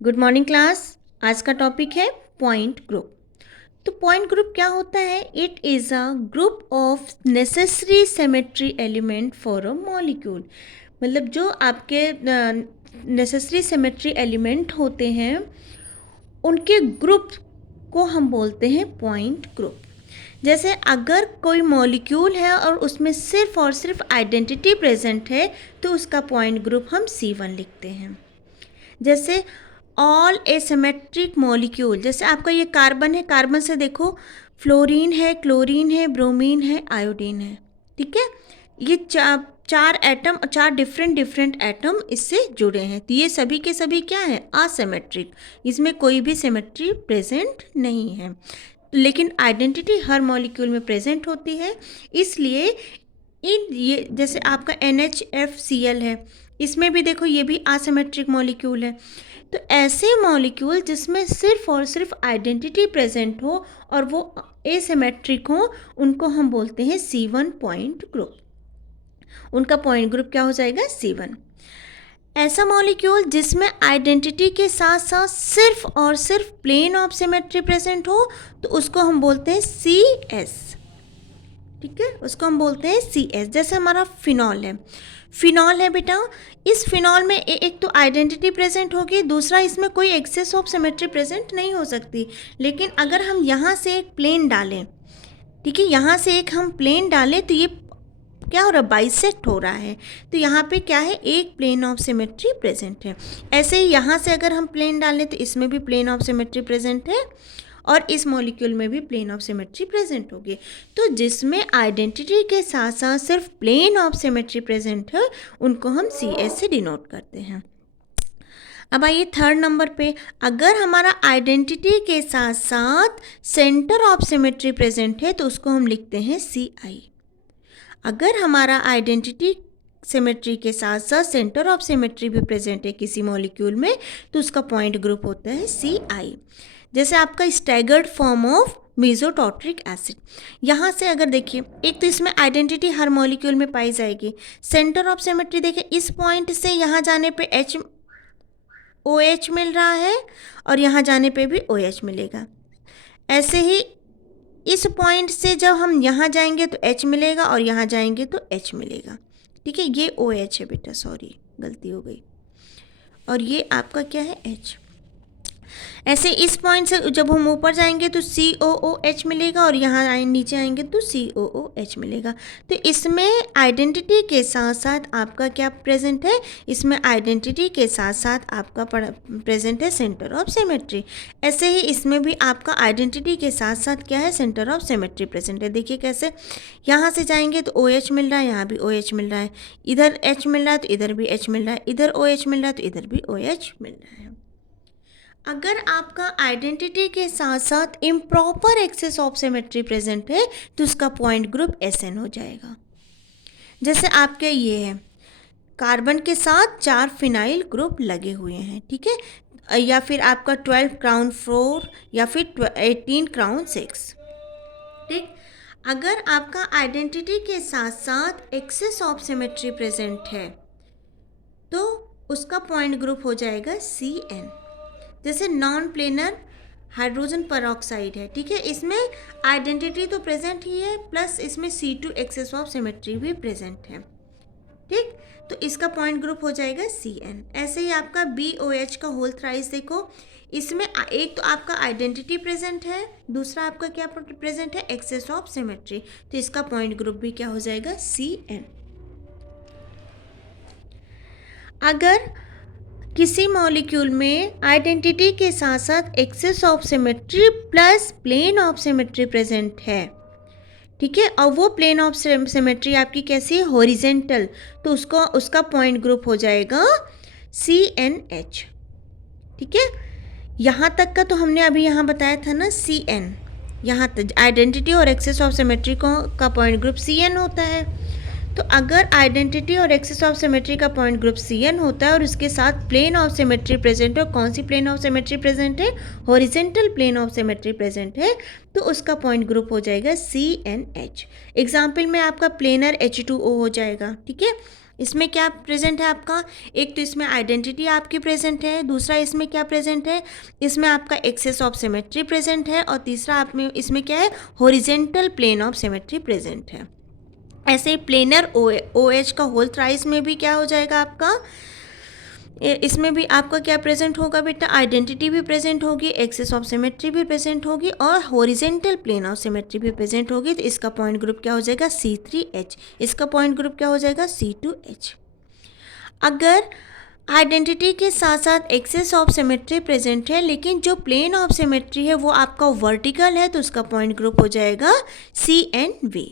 Good morning class. आज का topic है पॉइंट ग्रुप। तो पॉइंट ग्रुप क्या होता है? It is a group of necessary symmetry element for a molecule. मतलब जो आपके नेसेसरी सिमेट्री एलिमेंट होते हैं उनके ग्रुप को हम बोलते हैं पॉइंट ग्रुप। जैसे अगर कोई मॉलिक्यूल है और उसमें सिर्फ और सिर्फ आइडेंटिटी प्रेजेंट है तो उसका पॉइंट ग्रुप हम C1 लिखते हैं। जैसे ऑल एसिमेट्रिक मॉलिक्यूल, जैसे आपका ये कार्बन है, कार्बन से देखो फ्लोरीन है, क्लोरीन है, ब्रोमीन है, आयोडीन है। ठीक है, ये चार एटम, चार डिफरेंट एटम इससे जुड़े हैं। तो ये सभी के सभी क्या है? असिमेट्रिक। इसमें कोई भी सिमेट्री प्रेजेंट नहीं है, लेकिन आइडेंटिटी हर मॉलिक्यूल में प्रेजेंट होती है। इसलिए ये जैसे आपका NHFCl है, इसमें भी देखो ये भी असिमेट्रिक मॉलिक्यूल है। तो ऐसे मॉलिक्यूल जिसमें सिर्फ और सिर्फ आइडेंटिटी प्रेजेंट हो और वो एसिमेट्रिक हो, उनको हम बोलते हैं C1 पॉइंट ग्रुप। उनका पॉइंट ग्रुप क्या हो जाएगा? C1। ऐसा मॉलिक्यूल जिसमें आइडेंटिटी के साथ साथ सिर्फ और सिर्फ प्लेन ऑफ सिमेट्री प्रेजेंट हो तो उसको हम बोलते हैं CS। ठीक है, उसको हम बोलते हैं CS। जैसे हमारा फिनॉल है, फिनॉल है बेटा, इस फिनॉल में एक तो आइडेंटिटी प्रेजेंट होगी, दूसरा इसमें कोई एक्सेस ऑफ सिमेट्री प्रेजेंट नहीं हो सकती। लेकिन अगर हम यहाँ से एक प्लेन डालें, ठीक है, यहाँ से एक हम प्लेन डालें तो ये क्या हो रहा है? बाइसेक्ट हो रहा है। तो यहाँ पे क्या है? एक प्लेन ऑफ सिमेट्री प्रेजेंट है। ऐसे ही यहाँ से अगर हम प्लेन डालें तो इसमें भी प्लेन ऑफ सिमेट्री प्रेजेंट है और इस मॉलिक्यूल में भी प्लेन ऑफ सिमेट्री प्रेजेंट होगी। तो जिसमें आइडेंटिटी के साथ साथ सिर्फ प्लेन ऑफ सिमेट्री प्रेजेंट है उनको हम CS से डिनोट करते हैं। अब आइए थर्ड नंबर पे, अगर हमारा आइडेंटिटी के साथ साथ सेंटर ऑफ सिमेट्री प्रेजेंट है तो उसको हम लिखते हैं CI। अगर हमारा आइडेंटिटी सिमेट्री के साथ साथ सेंटर ऑफ सिमेट्री भी प्रेजेंट है किसी मॉलिक्यूल में तो उसका पॉइंट ग्रुप होता है CI। जैसे आपका स्टैगर्ड फॉर्म ऑफ मेसोटॉर्ट्रिक एसिड, यहाँ से अगर देखिए, एक तो इसमें आइडेंटिटी हर मॉलिक्यूल में पाई जाएगी। सेंटर ऑफ सिमेट्री देखिए, इस पॉइंट से यहाँ जाने पे OH मिल रहा है और यहाँ जाने पे भी OH मिलेगा। ऐसे ही इस पॉइंट से जब हम यहाँ जाएंगे तो H मिलेगा और यहाँ जाएंगे तो H मिलेगा। ठीक है, ये OH है बेटा, सॉरी गलती हो गई, और ये आपका क्या है? H। ऐसे इस पॉइंट से जब हम ऊपर जाएंगे तो COOH मिलेगा और यहाँ नीचे आएंगे तो COOH मिलेगा। तो इसमें आइडेंटिटी के साथ साथ आपका क्या प्रेजेंट है? इसमें आइडेंटिटी के साथ साथ आपका प्रेजेंट है सेंटर ऑफ सिमेट्री। ऐसे ही इसमें भी आपका आइडेंटिटी के साथ साथ क्या है? सेंटर ऑफ सिमेट्री प्रेजेंट है। देखिए कैसे, यहाँ से जाएंगे तो OH मिल रहा है, यहाँ भी OH मिल रहा है, इधर H मिल रहा है तो इधर भी H मिल रहा है, इधर OH मिल रहा है तो इधर भी OH मिल रहा है। अगर आपका आइडेंटिटी के साथ साथ improper axis of symmetry present है तो उसका पॉइंट ग्रुप SN हो जाएगा। जैसे आपके ये है, कार्बन के साथ 4 फिनाइल ग्रुप लगे हुए हैं, ठीक है, या फिर आपका 12 क्राउन 4 या फिर 18 क्राउन 6। ठीक, अगर आपका आइडेंटिटी के साथ साथ एक्सेस ऑफ सिमेट्री प्रेजेंट है तो उसका पॉइंट ग्रुप हो जाएगा CN। जैसे नॉन प्लेनर हाइड्रोजन परऑक्साइड है, ठीक है, इसमें आइडेंटिटी तो प्रेजेंट ही है प्लस इसमें C2 एक्सेस ऑफ सिमेट्री भी प्रेजेंट है। ठीक, तो इसका पॉइंट ग्रुप हो जाएगा CN। ऐसे ही आपका BOH का होल थ्राइस देखो, इसमें एक तो आपका आइडेंटिटी प्रेजेंट है, दूसरा आपका क्या प्रेजेंट है? Axis of symmetry. तो इसका पॉइंट ग्रुप भी क्या हो जाएगा? CN। अगर किसी मॉलिक्यूल में आइडेंटिटी के साथ साथ axis of symmetry plus plane of symmetry present है, ठीक है, और वो प्लेन ऑफ सिमेट्री आपकी कैसी है? हॉरिजेंटल, तो उसका पॉइंट ग्रुप हो जाएगा CNH। ठीक है, यहाँ तक का तो हमने अभी यहाँ बताया था ना, CN। यहाँ तक आइडेंटिटी और एक्सेस ऑफ सिमेट्री का पॉइंट ग्रुप CN होता है। तो अगर आइडेंटिटी और एक्सेस ऑफ सिमेट्री का पॉइंट ग्रुप CN होता है और उसके साथ प्लेन ऑफ सिमेट्री प्रेजेंट है, और कौन सी प्लेन ऑफ सिमेट्री प्रेजेंट है? Horizontal plane of symmetry present है, तो उसका पॉइंट ग्रुप हो जाएगा CNH। एग्जाम्पल में आपका प्लेनर H2O हो जाएगा, ठीक है, इसमें क्या प्रेजेंट है आपका, एक तो इसमें आइडेंटिटी आपकी प्रेजेंट है, दूसरा इसमें क्या प्रेजेंट है, इसमें आपका एक्सेस ऑफ सिमेट्री प्रेजेंट है, और तीसरा आप में इसमें क्या है, horizontal plane of symmetry present है। ऐसे ही प्लेनर ओ एच का होल थ्राइस में भी क्या हो जाएगा आपका, इसमें भी आपका क्या प्रेजेंट होगा बेटा, आइडेंटिटी भी प्रेजेंट होगी, एक्सेस ऑफ सिमेट्री भी प्रेजेंट होगी, और हॉरिजेंटल प्लेन ऑफ सिमेट्री भी प्रेजेंट होगी। तो इसका पॉइंट ग्रुप क्या हो जाएगा, C3H। इसका पॉइंट ग्रुप क्या हो जाएगा, C2H। अगर आइडेंटिटी के साथ साथ एक्सेस ऑफ सिमेट्री प्रेजेंट है, लेकिन जो प्लेन ऑफ सिमेट्री है वो आपका वर्टिकल है, तो उसका पॉइंट ग्रुप हो जाएगा C&V।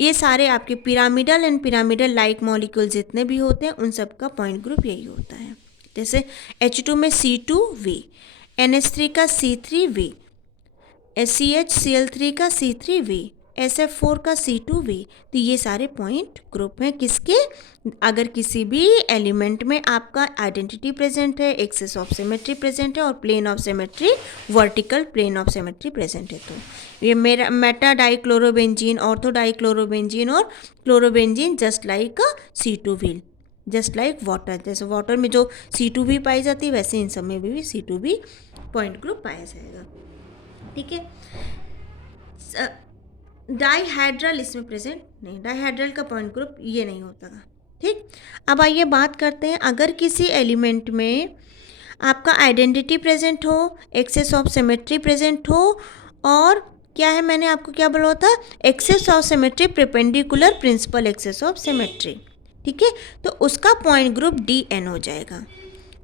ये सारे आपके pyramidal and pyramidal like molecule जितने भी होते हैं उन सब का पॉइंट ग्रुप यही होता है। जैसे H2 में C2V, NH3 का C3V, CHCl3 का C3V, SF4 का C2V। तो ये सारे पॉइंट ग्रुप हैं किसके, अगर किसी भी एलिमेंट में आपका आइडेंटिटी प्रेजेंट है, एक्सेस ऑफ सिमेट्री प्रेजेंट है, और plane of symmetry vertical plane of symmetry present है। तो ये मेरा मेटा डाइक्लोरोबेंजीन, ऑर्थो डाइक्लोरोबेंजीन और chlorobenzene just like C2V, just like water, जैसे वाटर में जो C2V पाई जाती है वैसे इन सब में भी C2V पॉइंट ग्रुप पाया जाएगा। ठीक है, डाइहाइड्रल इसमें प्रेजेंट नहीं, डाइहाइड्रल का पॉइंट ग्रुप ये नहीं होता था। ठीक, अब आइए बात करते हैं, अगर किसी एलिमेंट में आपका आइडेंटिटी प्रेजेंट हो, एक्सेस ऑफ सिमेट्री प्रेजेंट हो, और क्या है, मैंने आपको क्या बोला था, axis of symmetry perpendicular principal axis of symmetry. ठीक है, तो उसका पॉइंट ग्रुप DN हो जाएगा।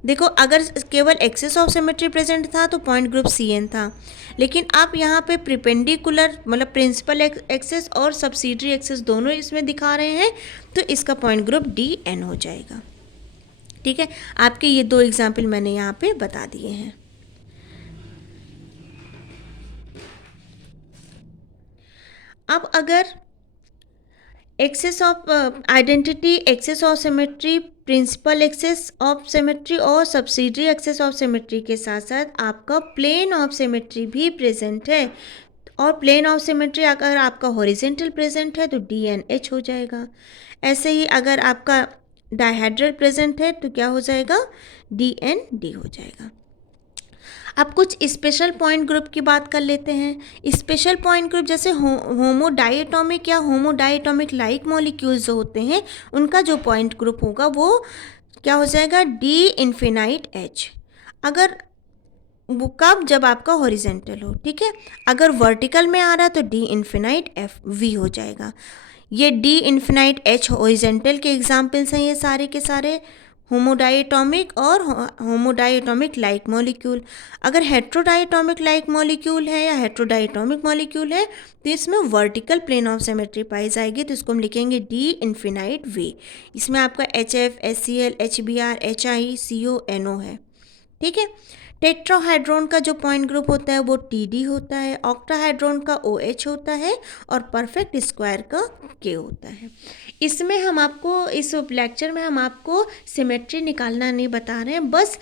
देखो, अगर केवल एक्सेस ऑफ सिमेट्री प्रेजेंट था तो पॉइंट ग्रुप CN था, लेकिन आप यहाँ पे प्रिपेंडिकुलर मतलब प्रिंसिपल एक्सेस और सब्सिडरी एक्सेस दोनों इसमें दिखा रहे हैं, तो इसका पॉइंट ग्रुप DN हो जाएगा। ठीक है, आपके ये दो एग्जाम्पल मैंने यहाँ पे बता दिए हैं। अब अगर axis of identity, axis of symmetry, principal axis of symmetry और सब्सिडरी एक्सेस ऑफ सिमेट्री के साथ साथ आपका प्लेन ऑफ सिमेट्री भी प्रेजेंट है, और प्लेन ऑफ सिमेट्री अगर आपका हॉरिजेंटल प्रेजेंट है तो DNH हो जाएगा। ऐसे ही अगर आपका डाइहाइड्रल प्रेजेंट है तो क्या हो जाएगा, DND हो जाएगा। अब कुछ स्पेशल पॉइंट ग्रुप की बात कर लेते हैं। स्पेशल पॉइंट ग्रुप जैसे होमोडाइएटॉमिक या होमोडाइएटॉमिक लाइक मॉलिक्यूल्स जो होते हैं उनका जो पॉइंट ग्रुप होगा वो क्या हो जाएगा, D∞H। अगर वो कब, जब आपका हॉरिजेंटल हो। ठीक है, अगर वर्टिकल में आ रहा तो D∞FV हो जाएगा। ये D∞H हॉरिजेंटल के एग्जाम्पल्स हैं ये सारे के सारे, होमोडाइएटॉमिक और होमोडाइएटॉमिक लाइक मॉलिक्यूल। अगर हेट्रोडाइएटॉमिक लाइक मॉलिक्यूल है या हेट्रोडाइएटॉमिक मॉलिक्यूल है तो इसमें वर्टिकल प्लेन ऑफ सिमेट्री पाई जाएगी, तो इसको हम लिखेंगे D∞V। इसमें आपका HF, HCl, HBr, HI, CO, NO है। ठीक है, टेट्राहाइड्रोन का जो पॉइंट ग्रुप होता है वो TD होता है, ऑक्टाहाइड्रोन का OH होता है, और परफेक्ट स्क्वायर का K होता है। इसमें हम आपको, इस लेक्चर में हम आपको सिमेट्री निकालना नहीं बता रहे हैं, बस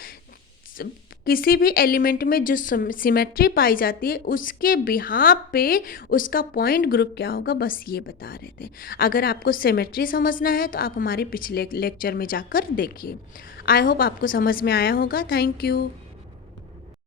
किसी भी एलिमेंट में जो सिमेट्री पाई जाती है उसके बिहाफ पे उसका पॉइंट ग्रुप क्या होगा, बस ये बता रहे थे। अगर आपको सिमेट्री समझना है तो आप हमारे पिछले लेक्चर में जाकर देखिए। आई होप आपको समझ में आया होगा। Thank you.